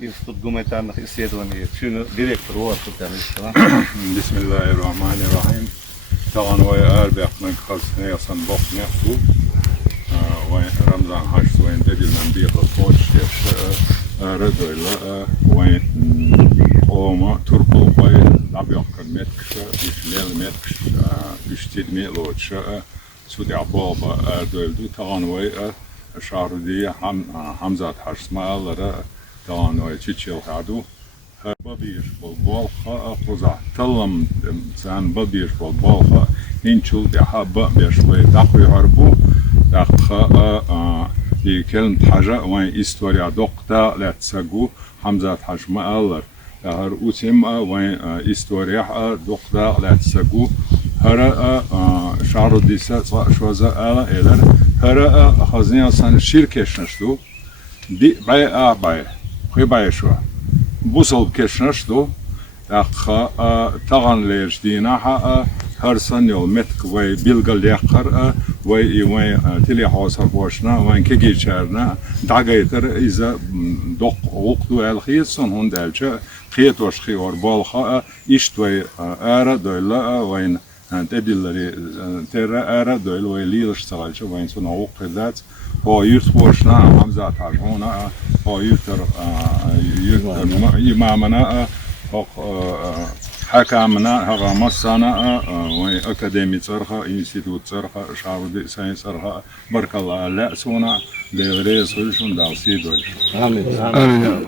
Институт гуманитарных исследований, директор Bismillahirrahmanirrahim. Tağan ve erbekmen kalsın yasan bok nefsu. Ve Ramazan haç ve dedilen bir koç yapsa redöyle ve oma turpul ve labyak metkşe işlel metkş iştidmi loçşe sudya baba erdöldü tağan ve şardiye hamzat haşmalara tağan ve çiçil hadu. Babir bolha kuza tallam sen babir bolha inçul de habba beşwe daqi harbu daqa kelm haja ve istoriya dokta la tsagu hamzat hajma allar har usim ve istoriya dokta la tsagu hara şaru disa şoza ala eler hara hazniya san şirkeşnşdu di bay bay şu بوصل كشنشتو تغن ليجدينا هر سنة المتك وي بيلقل يقر وي تلي حوصر بوشنا وين كيجي شارنا دعايتر إذا دق وقتو الخيصن هون دالجا خيط وش خيور بالخا إشتوي آرا دويلا وين تدلري ترى آرا دويل وي ليلش تغالجا وين سنة وقت ذات هو يرتبوشنا همزات عجونا هو يرتر إمامنا حكامنا هغا مصانا وأكاديمي صرخة إنستيتوت صرخة شعب ساين صرخة بارك الله لا سونا لغريز خلشون دال سيدوش آمين.